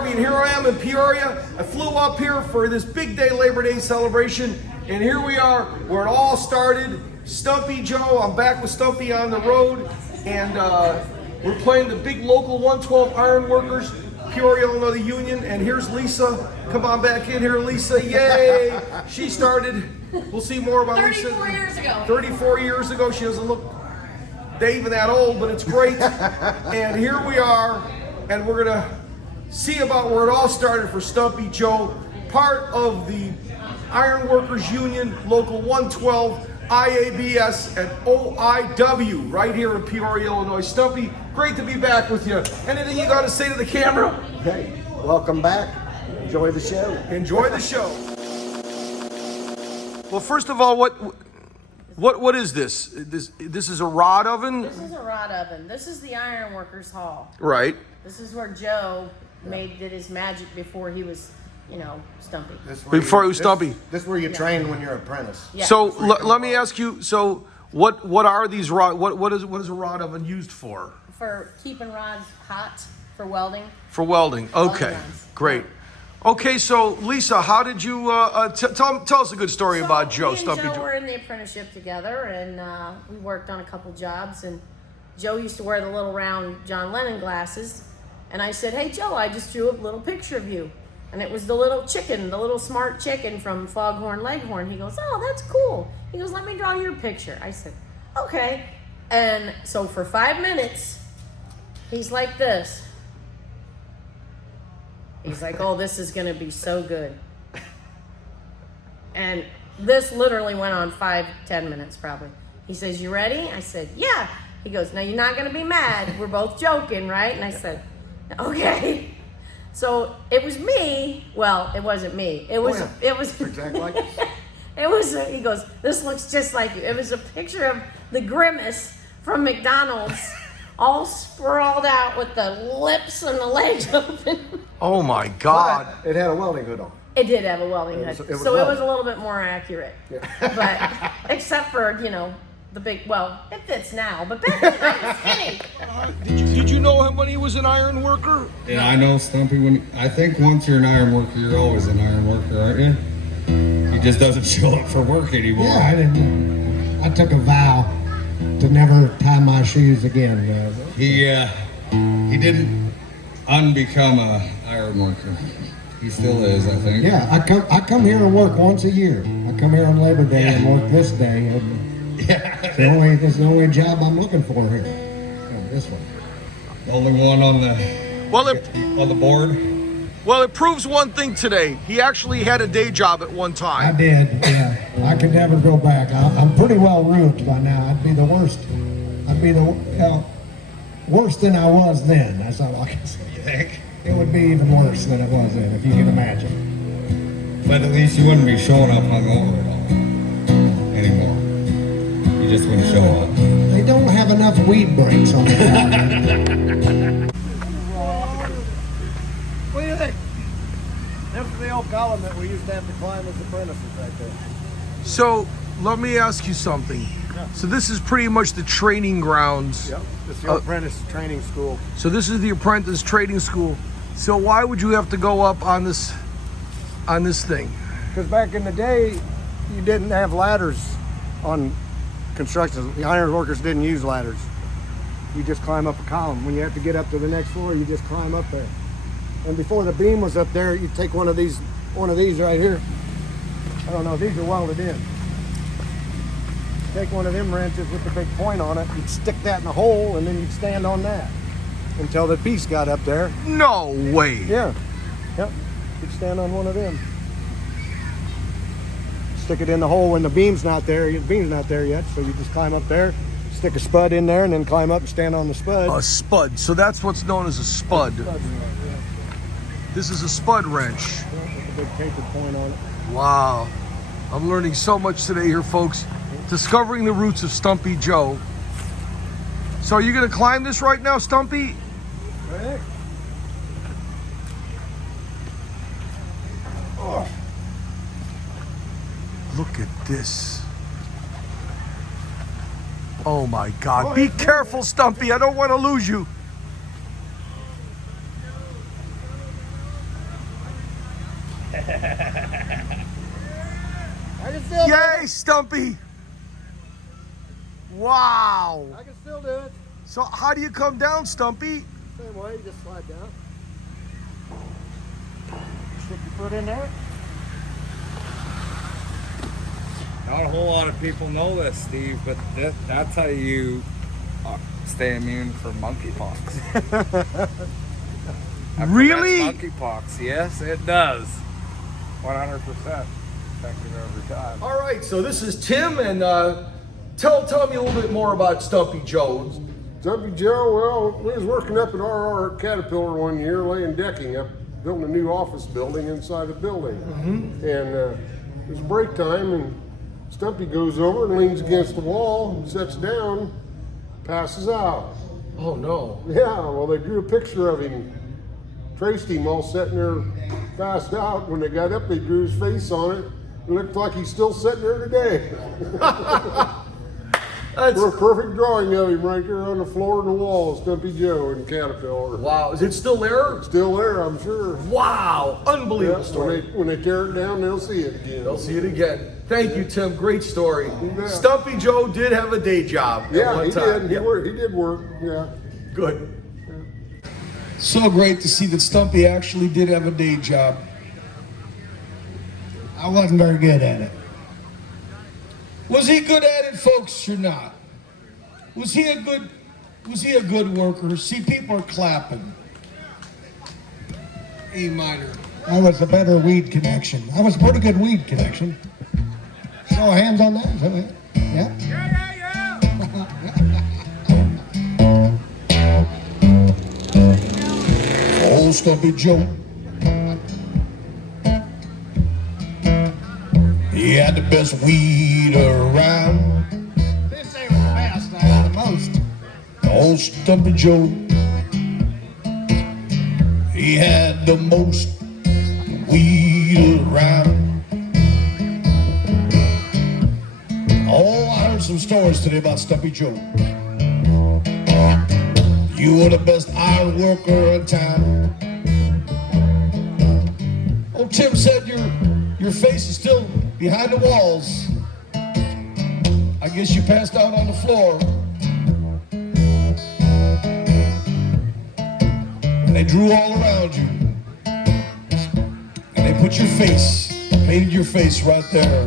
Arvey, and here I am in Peoria. I flew up here for this big day, Labor Day celebration, and here we are where it all started. Stumpy Joe, I'm back with Stumpy on the road, and we're playing the big local 112 Ironworkers, Peoria Illinois Union, and here's Lisa. Come on back in here, Lisa, yay! She started, we'll see more about 34 Lisa. 34 years ago. 34 years ago, she doesn't look even that old, but it's great. And here we are, and we're gonna see about where it all started for Stumpy Joe, part of the Ironworkers Union, Local 112, IABS, and OIW, right here in Peoria, Illinois. Stumpy, great to be back with you. Anything you got to say to the camera? Hey, welcome back. Enjoy the show. Enjoy the show. Well, first of all, what is this? This is a rod oven? This is a rod oven. This is the Ironworkers Hall. Right. This is where Joe did his magic before he was, Stumpy. Before he was Stumpy. This is where you train when you're an apprentice. Yeah. So let me ask you. So what are these rod? What is a rod oven used for? For keeping rods hot for welding. For welding. Okay. Welding rods. Great. Okay. So Lisa, how did you tell us a good story about Joe? Me and Stumpy Joe Joe. were in the apprenticeship together, and we worked on a couple jobs. And Joe used to wear the little round John Lennon glasses, and I said, "Hey Joe, I just drew a little picture of you." And it was the little chicken, the little smart chicken from Foghorn Leghorn. He goes, "Oh, that's cool." He goes, "Let me draw your picture." I said, "Okay." And so for 5 minutes, he's like this. He's like, "Oh, this is gonna be so good." And this literally went on 5-10 minutes probably. He says, "You ready?" I said, "Yeah." He goes, "Now you're not gonna be mad. We're both joking, right?" And I said, "Okay." So it was me. Well, it wasn't me. It was. It was exactly like this. It was. He goes, "This looks just like you." It was a picture of the Grimace from McDonald's, all sprawled out with the lips and the legs open. Oh my God! But it had a welding hood on. It did have a welding hood, it was so it was welded. a little bit more accurate. Yeah. But except for the big. Well, it fits now, but back then I was skinny. Did you know him when he was an iron worker? Yeah, I know Stumpy. I think once you're an iron worker, you're always an iron worker, aren't you? He just doesn't show up for work anymore. Yeah, I didn't. I took a vow to never tie my shoes again. He didn't unbecome a iron worker. He still is, I think. Yeah, I come here and work once a year. I come here on Labor Day and work this day. And it's the only job I'm looking for here. This one. The only one on the board. Well, it proves one thing today. He actually had a day job at one I time. did. Yeah, I could never go back. I'm pretty well roofed by now. I'd be the worst. I'd be the worse than I was then. That's all I can say. You think? It would be even worse than it was then, if you can imagine. But at least you wouldn't be showing up hungover at all anymore. You just wouldn't show up. They don't have enough weed breaks on the ground. What do you think? That's the old column that we used to have to climb as apprentices right there. So let me ask you something. So this is pretty much the training grounds. Yep, it's the apprentice training school. So this is the apprentice training school. So why would you have to go up on this thing? Because back in the day, you didn't have ladders on construction. The iron workers didn't use ladders. You just climb up a column. When you have to get up to the next floor, you just climb up there. And before the beam was up there, you take one of these right here. I don't know, these are welded in. Take one of them wrenches with the big point on it, you'd stick that in the hole, and then you'd stand on that until the piece got up there. No way. Yeah, yep, you'd stand on one of them. Stick it in the hole when the beam's not there. The beam's not there yet, so you just climb up there, stick a spud in there, and then climb up and stand on the spud. A spud. So that's what's known as a spud. This is a spud wrench. With a big tapered point on it. Wow. I'm learning so much today here, folks. Discovering the roots of Stumpy Joe. So are you going to climb this right now, Stumpy? Right. Oh. Look at this. Oh my God. Be careful, Stumpy. I don't want to lose you. still do Yay, Stumpy! Wow. it. I can still do it. So how do you come down, Stumpy? Same way, you just slide down. Stick your foot in there. Not a whole lot of people know this, Steve, but that's how you stay immune from monkeypox. Really? Monkeypox, yes, it does. 100% effective every time. All right, so this is Tim, and tell me a little bit more about Stumpy Joe. Stumpy Joe, well, we was working up at RR Caterpillar one year, laying decking up, building a new office building inside a building. And it was break time, and Stumpy goes over and leans against the wall, sits down, passes out. Oh no. Yeah, well, they drew a picture of him, traced him all sitting there, passed out. When they got up, they drew his face on it. It looked like he's still sitting there today. That's, For a perfect drawing of him right there on the floor and the wall, Stumpy Joe in Caterpillar. wow, is it still there? Still there, I'm sure. Wow, unbelievable Yeah, story. when they tear it down, they'll see it again. They'll see it again. Thank you, Tim. Great story. bet. Stumpy Joe did have a day job at Yeah, one he time. did. He did work. Yeah. Good. So great to see that Stumpy actually did have a day job. I wasn't very good at it. Was he good at it, folks, or not? Was he a good worker? See, people are clapping. A minor. I was a better weed connection. I was a pretty good weed connection. Show of hands on that. Is that right? Yeah. Old Stumpy Joe. He had the best weed around. This ain't the best. I had the most. Old Stumpy Joe. He had the most weed around. Oh, I heard some stories today about Stumpy Joe. You were the best iron worker in town. Oh, Tim said your face is still behind the walls. I guess you passed out on the floor. And they drew all around you. And they put your face, painted your face right there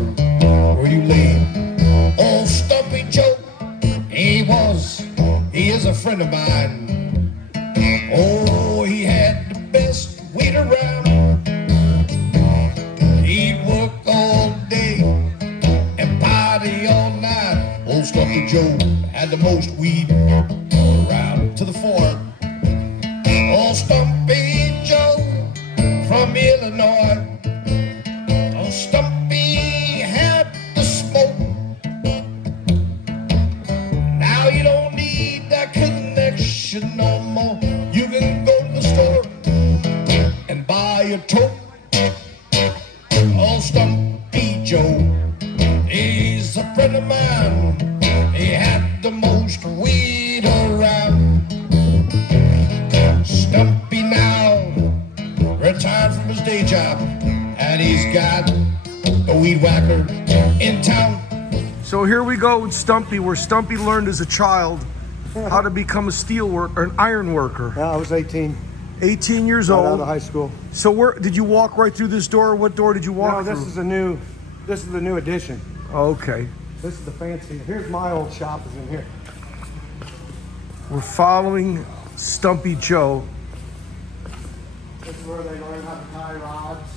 where you laid. Old Stumpy Joe, he is a friend of mine. Oh, he had the best weed around. He'd work all day and party all night. Old Stumpy Joe had the most weed around. To the fore. Old Stumpy Joe from Illinois. Old Stumpy had the smoke. Now you don't need that connection no more. You can go to the store and buy a tote. Old Stumpy Joe, he's a friend of mine. He had the most weed around. Stumpy now retired from his day job, and he's got a weed whacker in town. So here we go with Stumpy, where Stumpy learned as a child how to become a steel worker, an iron worker. Yeah, I was 18. 18 years Right out old. of high school. So where did you walk right through this door? What door did you walk No, through? this is the new addition. Oh, okay. This is the fancy. Here's my old shop is in here. We're following Stumpy Joe. This is where they learn how to tie rods.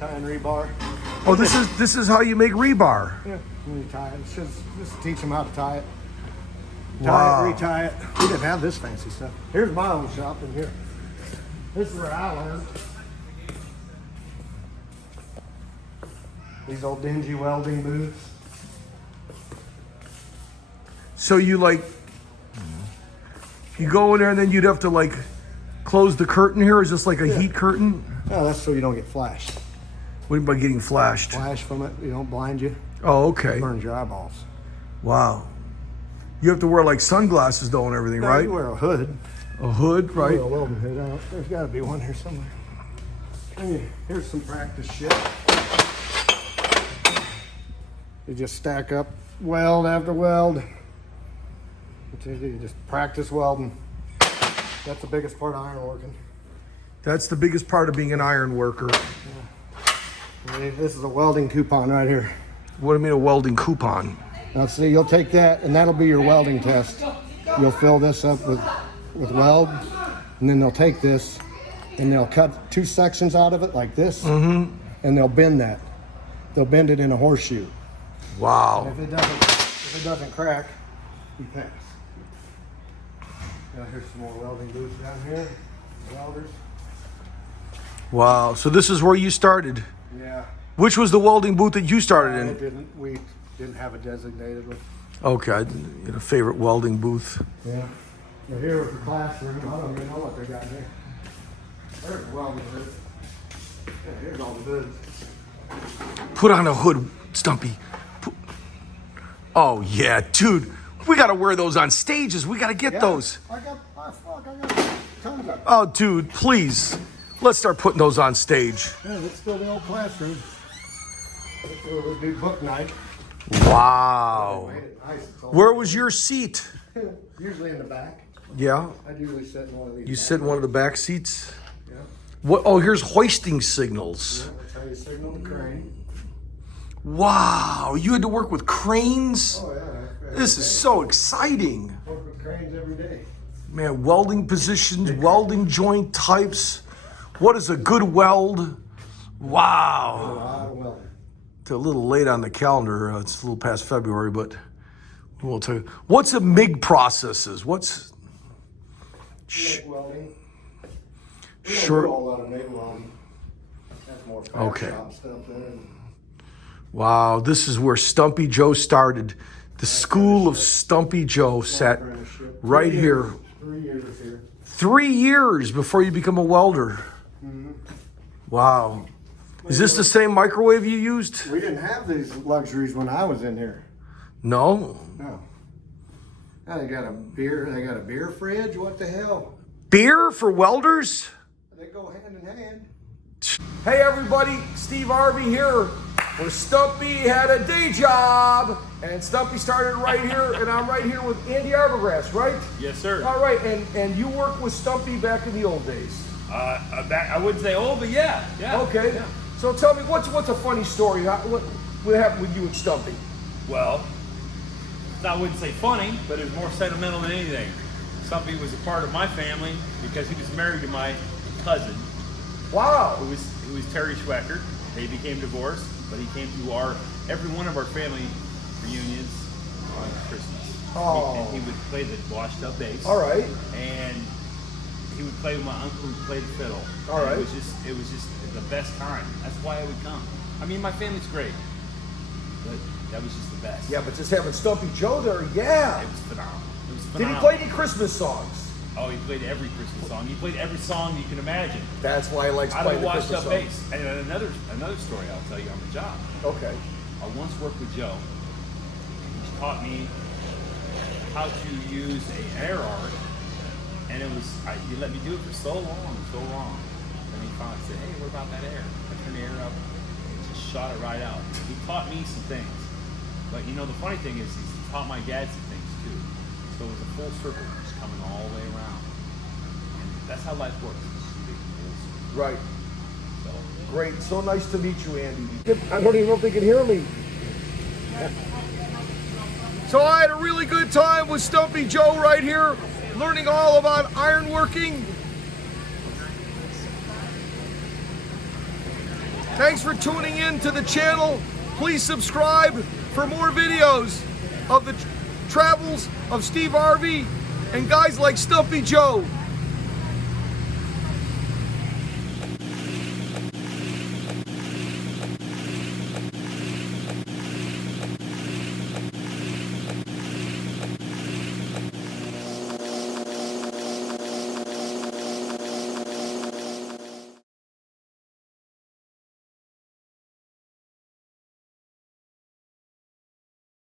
Tying rebar. Oh, this is how you make rebar. Yeah, when you tie it. It's just to teach them how to tie it. Wow. Tie it, retie it. We didn't have this fancy stuff. Here's my old shop in here. This is where I learned. These old dingy welding booths. So you you go in there and then you'd have to close the curtain here. Is this like a heat curtain? Oh, that's so you don't get flashed. What do you mean by getting flashed? Flash from it, you don't blind you. Oh, okay. Burns your eyeballs. Wow. You have to wear sunglasses though and everything, No, right? you wear a hood. A hood, right? A welding hood. There's got to be one here somewhere. Here's some practice shit. You just stack up weld after weld. You just practice welding. That's the biggest part of ironworking. That's the biggest part of being an iron worker. This is a welding coupon right here. What do you mean a welding coupon? Now see, you'll take that and that'll be your welding test. You'll fill this up with weld, and then they'll take this and they'll cut 2 sections out of it like this, and they'll bend that. They'll bend it in a horseshoe. Wow. And if it doesn't crack, you pass. Now here's some more welding booths down here. Welders. Wow. So this is where you started. Yeah. Which was the welding booth that you started in? We didn't have a designated one. Okay. You had a favorite welding booth. Yeah. Well, here was the classroom. I don't even know what they got here. There's the welding booth. Yeah, here's all the goods. Put on a hood, Stumpy. Oh yeah, dude. We gotta wear those on stages. We gotta get those. I got tons of them. Oh, dude, please. Let's start putting those on stage. Yeah, it's still the old classroom. It's where we do book night. Wow. Made it nice. It's all Where was your seat? usually in the back. Yeah. I'd usually sit in one of these. You sit in one of the back seats? Yeah. What? Oh, here's hoisting signals. That's how you signal the crane. Wow. You had to work with cranes? Oh yeah. This is so exciting. Work with cranes every day. Man, welding positions, welding joint types. What is a good weld? A Wow. lot of welding. It's a little late on the calendar. It's a little past February, but we'll tell you. What's a MIG processes? What's MIG welding. We Sure. don't do a lot of MIG welding. That's more fab Okay. shop stuff there. Wow, this is where Stumpy Joe started. The school of Stumpy Joe sat Apprenticeship. right here. 3 years here. 3 years before you become a welder. Wow. Is this the same microwave you used? We didn't have these luxuries when I was in here. No. No. Now they got a beer fridge. What the hell? Beer for welders? They go hand in hand. Hey everybody, Steve Arvey here, where Stumpy had a day job, and Stumpy started right here, and I'm right here with Andy Arborgrass, right? Yes, sir. All right, and you worked with Stumpy back in the old days. I wouldn't say old, but yeah. Okay. Yeah. So tell me, what's a funny story? What happened with you and Stumpy? Well, I wouldn't say funny, but it was more sentimental than anything. Stumpy was a part of my family because he was married to my cousin, Wow. who was Terry Sweckard. They became divorced, but he came to every one of our family reunions on Christmas. Oh. And he would play the washed up bass. All right. And he would play with my uncle who played the fiddle. All And right. It was just the best time. That's why I would come. I mean, my family's great, but that was just the best. Yeah, but just having Stumpy Joe there, yeah. It was phenomenal. It was Did he phenomenal. play any Christmas songs? Oh, he played every Christmas song. He played every song you can imagine. That's why he likes Out playing of the washed Christmas up songs. bass. And another story I'll tell you on the job. Okay. I once worked with Joe. He taught me how to use an air arc, and he let me do it for so long. And he finally said, "Hey, what about that air?" I turned the air up, and just shot it right out. He taught me some things, but you know the funny thing is he taught my dad some things too. So it was a full circle, just coming all the way around. And that's how life works. It's just a big full circle. Right. So, Great. So nice to meet you, Andy. I don't even know if they can hear me. So I had a really good time with Stumpy Joe right here, learning all about ironworking. Thanks for tuning in to the channel. Please subscribe for more videos of the travels of Steve Arvey and guys like Stumpy Joe.